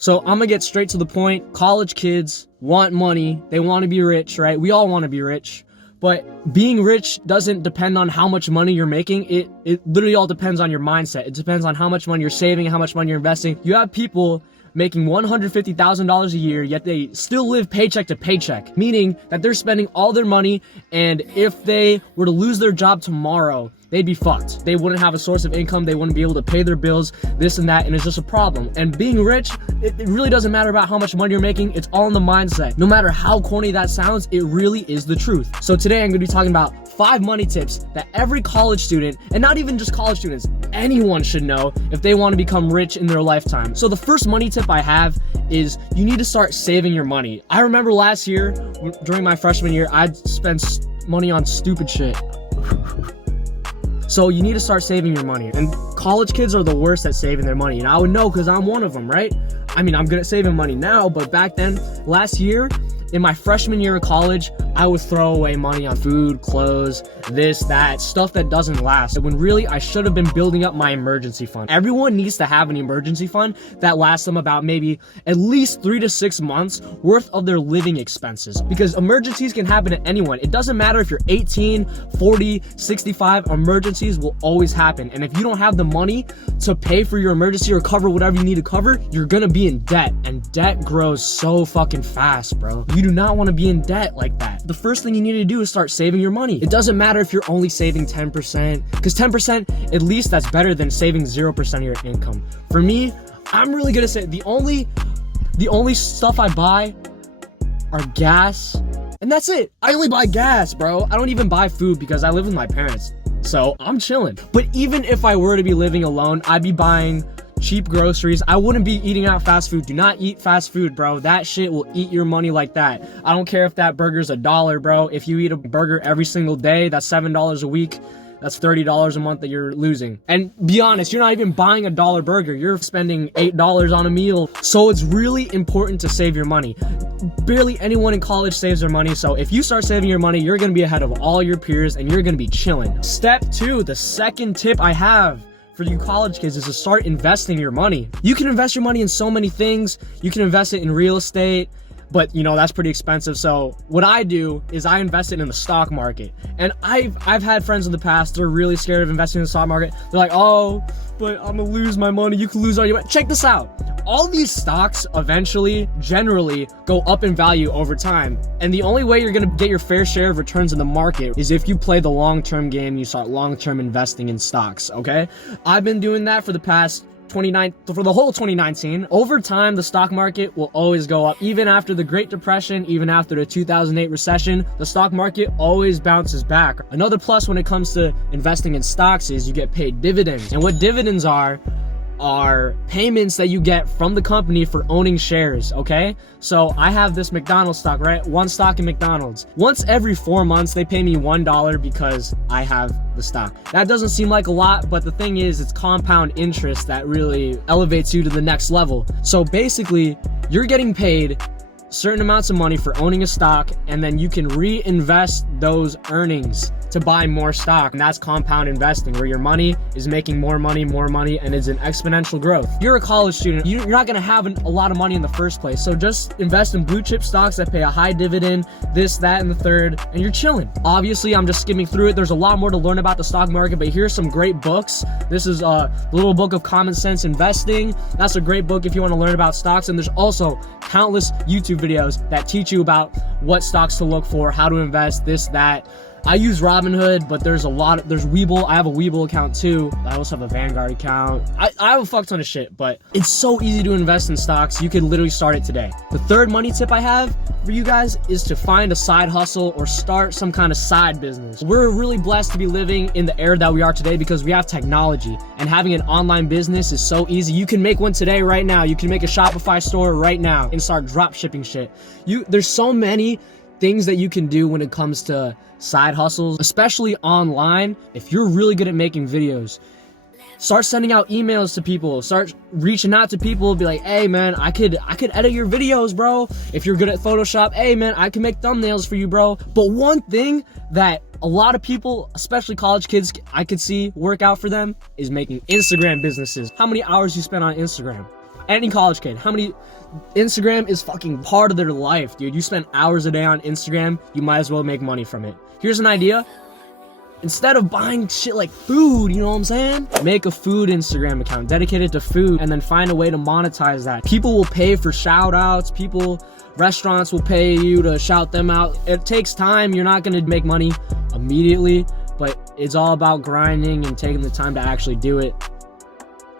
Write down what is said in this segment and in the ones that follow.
So I'm gonna get straight to the point. College kids want money. They want to be rich, right? We all want to be rich. But being rich doesn't depend on how much money you're making. It literally all depends on your mindset. It depends on how much money you're saving and how much money you're investing. You have people making $150,000 a year, yet they still live paycheck to paycheck, meaning that they're spending all their money, and if they were to lose their job tomorrow, they'd be fucked. They wouldn't have a source of income. They wouldn't be able to pay their bills, this and that, and it's just a problem. And being rich, it really doesn't matter about how much money you're making. It's all in the mindset. No matter how corny that sounds, it really is the truth. So today I'm gonna be talking about 5 money tips that every college student, and not even just college students, anyone should know if they want to become rich in their lifetime. So the first money tip I have is you need to start saving your money. I remember last year, during my freshman year, I'd spent money on stupid shit. So you need to start saving your money. And college kids are the worst at saving their money. And I would know because I'm one of them, right? I mean, I'm good at saving money now, but back then, last year, in my freshman year of college, I would throw away money on food, clothes, this, that, stuff that doesn't last. When really, I should have been building up my emergency fund. Everyone needs to have an emergency fund that lasts them about maybe at least 3 to 6 months worth of their living expenses. Because emergencies can happen to anyone. It doesn't matter if you're 18, 40, 65, emergencies will always happen. And if you don't have the money to pay for your emergency or cover whatever you need to cover, you're gonna be in debt. And debt grows so fucking fast, bro. You do not want to be in debt like that. The first thing you need to do is start saving your money. It doesn't matter if you're only saving 10%, because 10%, at least that's better than saving 0% of your income. For me, I'm really gonna say the only stuff I buy are gas, and that's it. I only buy gas, bro. I don't even buy food because I live with my parents, so I'm chilling. But even if I were to be living alone, I'd be buying cheap groceries. I wouldn't be eating out fast food. Do not eat fast food, bro. That shit will eat your money like that. I don't care if that burger's $1, bro. If you eat a burger every single day, that's $7 a week. That's $30 a month that you're losing. And be honest, you're not even buying a $1 burger. You're spending $8 on a meal. So it's really important to save your money. Barely anyone in college saves their money. So if you start saving your money, you're gonna be ahead of all your peers and you're gonna be chilling. Step 2, the second tip I have for you college kids is to start investing your money. You can invest your money in so many things. You can invest it in real estate, but you know, that's pretty expensive. So what I do is I invest it in the stock market. And I've had friends in the past, they're really scared of investing in the stock market. They're like, oh, but I'm gonna lose my money. You can lose all your money. Check this out. All these stocks eventually, generally, go up in value over time. And the only way you're gonna get your fair share of returns in the market is if you play the long-term game, you start long-term investing in stocks, okay? I've been doing that for the whole 2019. Over time, the stock market will always go up. Even after the Great Depression, even after the 2008 recession, the stock market always bounces back. Another plus when it comes to investing in stocks is you get paid dividends. And what dividends are payments that you get from the company for owning shares, okay? So I have this McDonald's stock, right? One stock in McDonald's. Once every 4 months, they pay me $1 because I have the stock. That doesn't seem like a lot, but the thing is, it's compound interest that really elevates you to the next level. So basically, you're getting paid certain amounts of money for owning a stock, and then you can reinvest those earnings to buy more stock. And that's compound investing, where your money is making more money, and it's an exponential growth. You're a college student, you're not gonna have a lot of money in the first place. So just invest in blue chip stocks that pay a high dividend, this, that, and the third, and you're chilling. Obviously, I'm just skimming through it. There's a lot more to learn about the stock market, but here's some great books. This is a little book of common sense investing. That's a great book if you wanna learn about stocks. And there's also countless YouTube videos that teach you about what stocks to look for, how to invest, this, that. I use Robinhood, but there's Webull. I have a Webull account too. I also have a Vanguard account. I have a fuck ton of shit, but it's so easy to invest in stocks. You can literally start it today. The third money tip I have for you guys is to find a side hustle or start some kind of side business. We're really blessed to be living in the era that we are today because we have technology, and having an online business is so easy. You can make one today, right now. You can make a Shopify store right now and start drop shipping shit. There's so many things that you can do when it comes to side hustles, especially online. If you're really good at making videos, start sending out emails to people, start reaching out to people, be like, hey man, I could edit your videos, bro. If you're good at Photoshop, hey man, I can make thumbnails for you, bro. But one thing that a lot of people, especially college kids, I could see work out for them is making Instagram businesses. How many hours you spend on Instagram? Any college kid, Instagram is fucking part of their life, dude. You spend hours a day on Instagram, you might as well make money from it. Here's an idea. Instead of buying shit like food, you know what I'm saying? Make a food Instagram account dedicated to food and then find a way to monetize that. People will pay for shout outs. Restaurants will pay you to shout them out. It takes time. You're not gonna make money immediately, but it's all about grinding and taking the time to actually do it.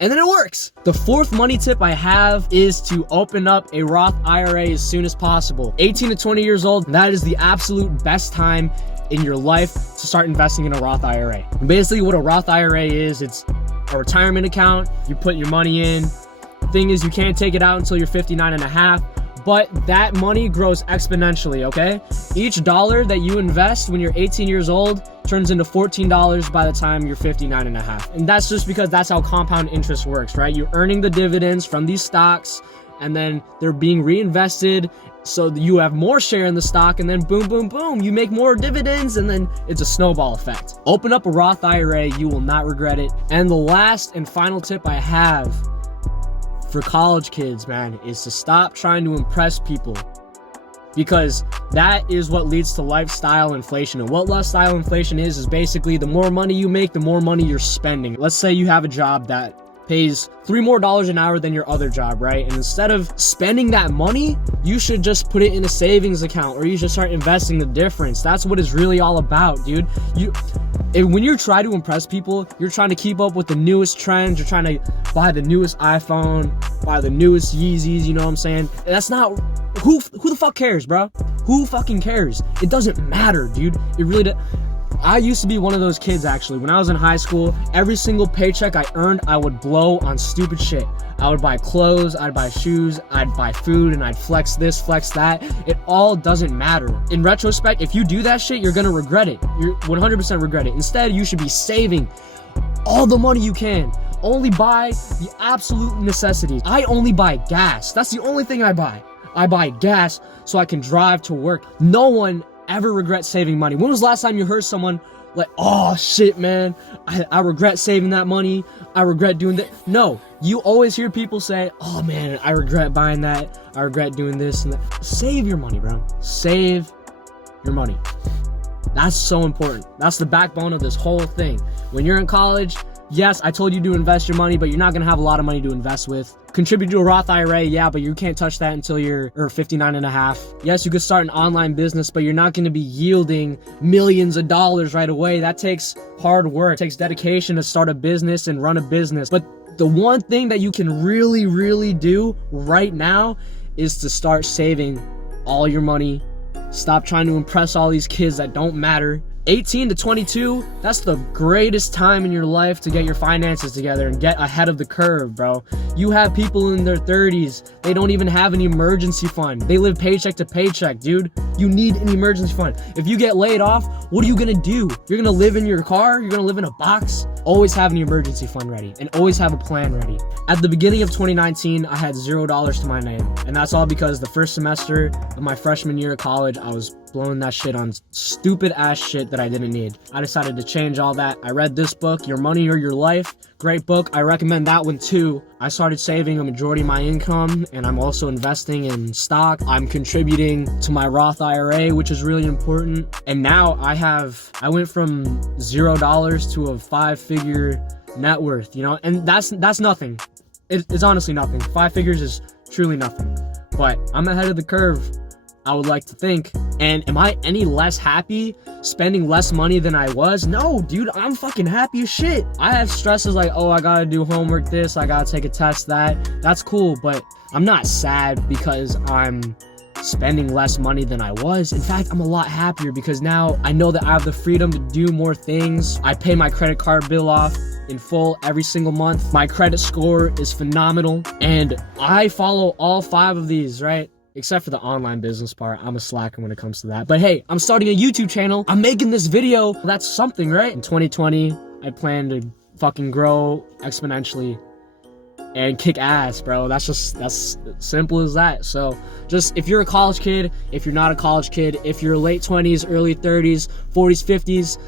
And then it works. The fourth money tip I have is to open up a Roth IRA as soon as possible. 18 to 20 years old, that is the absolute best time in your life to start investing in a Roth IRA. Basically what a Roth IRA is, it's a retirement account. You put your money in. Thing is, you can't take it out until you're 59 and a half, but that money grows exponentially, okay? Each dollar that you invest when you're 18 years old turns into $14 by the time you're 59 and a half. And that's just because that's how compound interest works, right? You're earning the dividends from these stocks and then they're being reinvested so you have more share in the stock, and then boom, boom, boom, you make more dividends, and then it's a snowball effect. Open up a Roth IRA, you will not regret it. And the last and final tip I have for college kids, man, is to stop trying to impress people, because that is what leads to lifestyle inflation. And what lifestyle inflation is basically the more money you make, the more money you're spending. Let's say you have a job that pays $3 more an hour than your other job, right? And instead of spending that money, you should just put it in a savings account, or you should start investing the difference. That's what it's really all about, dude. When you try to impress people, you're trying to keep up with the newest trends. You're trying to buy the newest iPhone, buy the newest Yeezys, you know what I'm saying? That's not, who the fuck cares, bro? Who fucking cares? It doesn't matter, dude. It really does. I used to be one of those kids, actually. When I was in high school, every single paycheck I earned, I would blow on stupid shit. I would buy clothes, I'd buy shoes, I'd buy food, and I'd flex this, flex that. It all doesn't matter. In retrospect, if you do that shit, you're gonna regret it. You're 100% regret it. Instead, you should be saving all the money you can. Only buy the absolute necessities. I only buy gas. That's the only thing I buy. I buy gas so I can drive to work. No one ever regret saving money. When was the last time you heard someone like, oh shit, man, I regret saving that money, I regret doing that? No, you always hear people say, oh man, I regret buying that, I regret doing this and that. Save your money, bro. Save your money. That's so important. That's the backbone of this whole thing. When you're in college, yes, I told you to invest your money, but you're not gonna have a lot of money to invest with. Contribute to a Roth IRA, yeah, but you can't touch that until you're 59 and a half. Yes, you could start an online business, but you're not gonna be yielding millions of dollars right away. That takes hard work. It takes dedication to start a business and run a business. But the one thing that you can really, really do right now is to start saving all your money. Stop trying to impress all these kids that don't matter. 18 to 22, that's the greatest time in your life to get your finances together and get ahead of the curve, bro. You have people in their 30s, they don't even have an emergency fund. They live paycheck to paycheck, dude. You need an emergency fund. If you get laid off, what are you gonna do? You're gonna live in your car? You're gonna live in a box? Always have an emergency fund ready and always have a plan ready. At the beginning of 2019, I had $0 to my name. And that's all because the first semester of my freshman year of college, I was blowing that shit on stupid ass shit that I didn't need. I decided to change all that. I read this book, Your Money or Your Life. Great book. I recommend that one too. I started saving a majority of my income, and I'm also investing in stock. I'm contributing to my Roth IRA, which is really important. And now I went from $0 to a 5-figure net worth, you know, and that's nothing. It's honestly nothing. 5 figures is truly nothing. But I'm ahead of the curve, I would like to think. And am I any less happy spending less money than I was? No, dude, I'm fucking happy as shit. I have stresses like, oh, I gotta do homework this, I gotta take a test that. That's cool, but I'm not sad because I'm spending less money than I was. In fact, I'm a lot happier because now I know that I have the freedom to do more things. I pay my credit card bill off in full every single month. My credit score is phenomenal, and I follow all 5 of these, right? Except for the online business part. I'm a slacker when it comes to that. But hey, I'm starting a YouTube channel. I'm making this video. That's something, right? In 2020, I plan to fucking grow exponentially and kick ass, bro. That's simple as that. So just, if you're a college kid, if you're not a college kid, if you're late 20s, early 30s, 40s, 50s,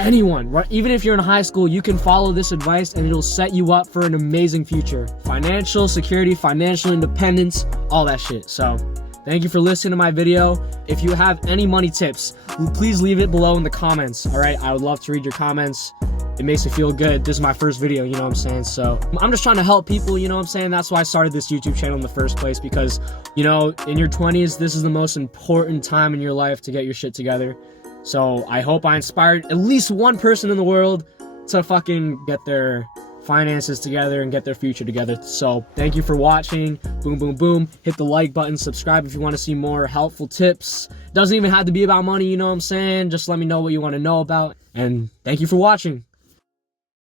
anyone, right? Even if you're in high school, you can follow this advice and it'll set you up for an amazing future. Financial security, financial independence, all that shit. So thank you for listening to my video. If you have any money tips, please leave it below in the comments, all right? I would love to read your comments. It makes me feel good. This is my first video, you know what I'm saying? So I'm just trying to help people, you know what I'm saying? That's why I started this YouTube channel in the first place, because, you know, in your 20s, this is the most important time in your life to get your shit together. So I hope I inspired at least one person in the world to fucking get their finances together and get their future together. So thank you for watching. Boom, boom, boom. Hit the like button, subscribe if you want to see more helpful tips. Doesn't even have to be about money, you know what I'm saying? Just let me know what you want to know about. And thank you for watching.